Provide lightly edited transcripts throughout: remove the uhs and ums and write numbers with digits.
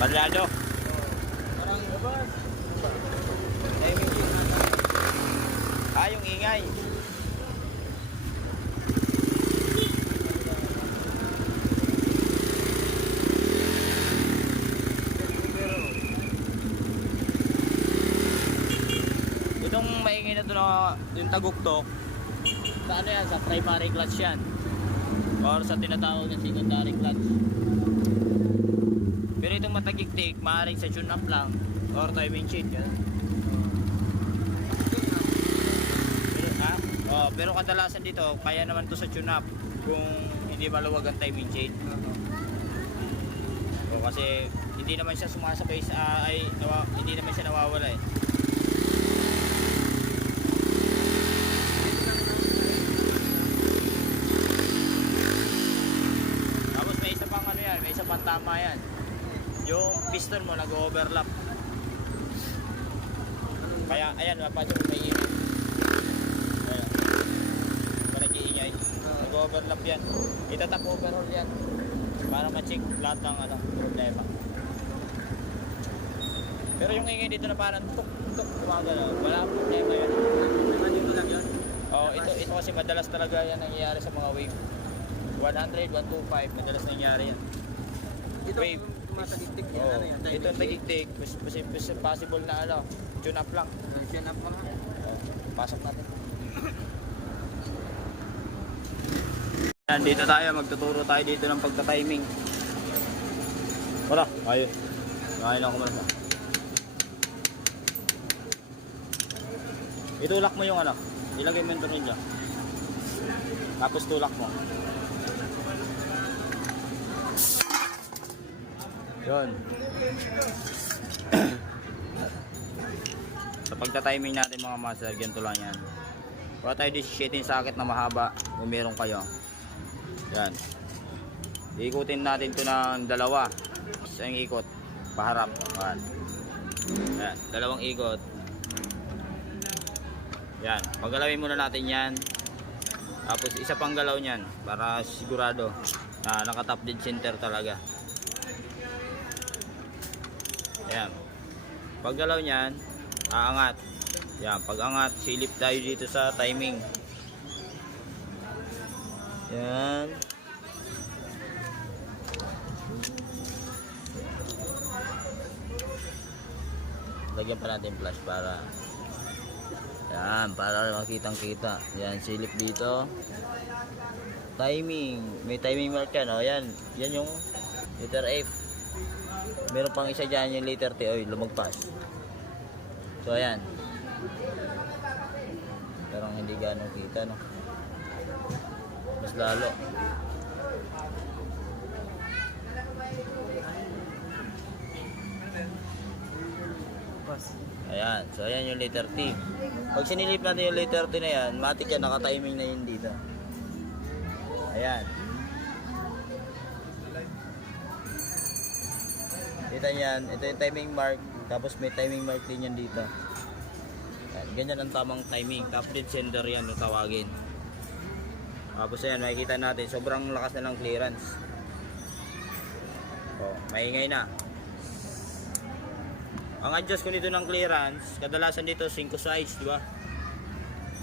Palyado. Parang labas. Yung ingay. Itong maingay na ito na yung taguktok, sa ano yan, sa primary clutch yan. Or sa tinatawag na secondary clutch. Pero itong matagiktik, maaaring sa tune up lang or timing chain yan. Pero kadalasan dito, kaya naman to sa tune up kung hindi maluwag ang timing chain. Kasi hindi naman siya sumasabay sa hindi naman siya nawawala eh. Tapos may isa pang ano yan, may isa pang tama yan. Yung piston mo nag-overlap. Kaya ayan, mapansin mo may ingay. Ayan. Nag-iingay. Nag-overlap yan. Itatap overhaul yan. Para ma-check lahat ng problema. Pero yung ingay dito na parang tuk-tuk gumagalaw, wala problema yun. Dito lang yun? Ito kasi madalas talaga yan nangyayari sa mga wave. 100, 125, madalas nangyayari yan. Dito Wave. tumatagiktik yan. Ano yan? Ito tagiktik, possible na tune up lang. Tune up pa nga. Pasok natin. Dito tayo, magtuturo tayo dito ng pagta-timing. Wala, ayun. Ayun ako muna. Itulak mo yung ilagay mo yung tornilyo. Tapos tulak mo. Yun. Sa pagta-timing natin mga master, ganito lang yan. Wala tayo disheating socket na mahaba kung meron kayo. Yan. Iikutin natin ito ng dalawa. Isang ikot. Paharap. Yan. Yan. Dalawang ikot. Yan. Paggalawin muna natin yan. Tapos isa pang galaw niyan para sigurado na naka-top dead center talaga. Yan. Paggalaw niyan, aangat. Yan. Pag angat, silip tayo dito sa timing. Yan. Lagyan pa natin flash para makitang kita. Yan, silip dito. Timing. May timing mark yan. Yan. Yan yung letter F. Meron pang isa dyan yung letter T. Oy, lumagpas. So, ayan. Parang hindi ganong kita, no? Mas lalo. Ayan. So, ayan yung letter T. Pag sinilip natin yung letter T na yan, matik yan, naka-timing na yun dito. Ayan. Kita yan. Ito yung timing mark. Tapos may timing mark din yan dito. Ayan. Ganyan ang tamang timing. Top dead center yan yung tawagin. Tapos ayan, makikita natin. Sobrang lakas na ng clearance. O, maingay na. Ang adjust ko dito ng clearance, kadalasan dito 5 size, di ba?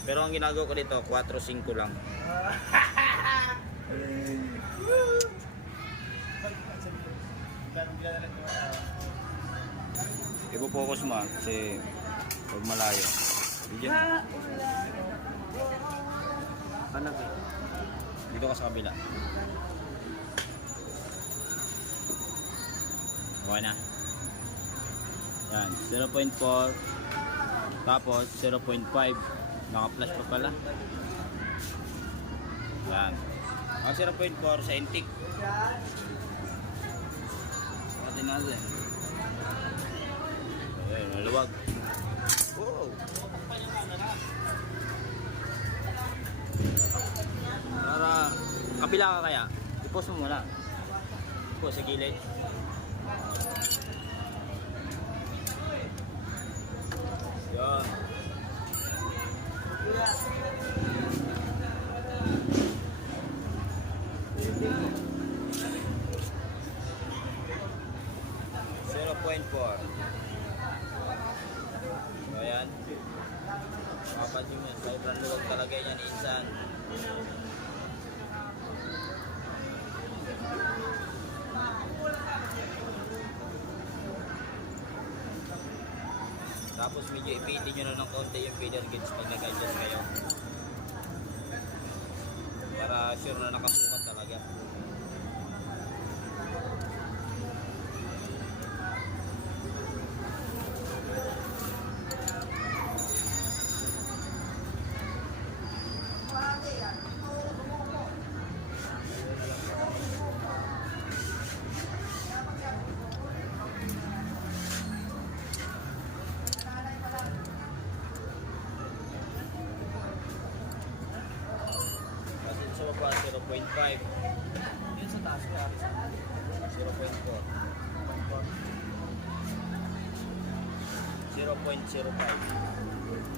Pero ang ginagawa ko dito, 4-5 lang. Ipo-focus mo kasi huwag malayo. Video. Dito ka sa kabila. Okay na. Yan, 0.4 tapos 0.5 naka-flash pa pala. Yan. Ang 0.4 sa intik. Natin. Ayan, maluwag. Wow! Para kabila ka kaya, i-pause mo muna. I-pause sa gilid. Yan. So, ayan. Mapansin nyo, sobrang luwag talaga yan, insan. Tapos medyo ipitin nyo na ng konti yung feeder gauge pag nag-adjust kayo. Para sure na nakasukat talaga. Kasi sa baba 0.5. Yun sa taas ko. 0.4. 0.05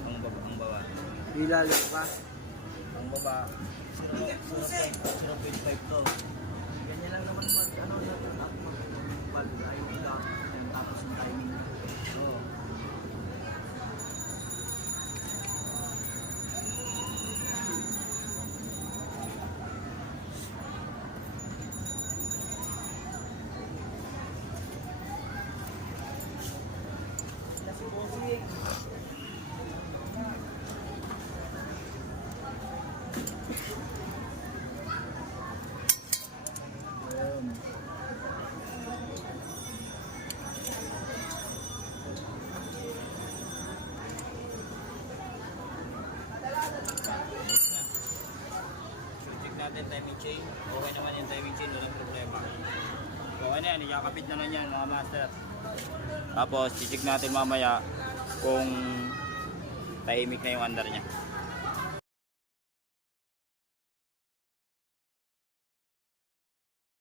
ang baba. Ilalim pa. Ang baba 0.5 to. Ganyan lang naman mag-valve ay ilang tapos yung timing. Oo. Kasi bossing. So, check natin timing chain. Okay naman yung timing chain, walang problema. So, ano yan, ikakapit na lang yan mga master. Tapos, check natin mamaya kung tahimik na yung under niya.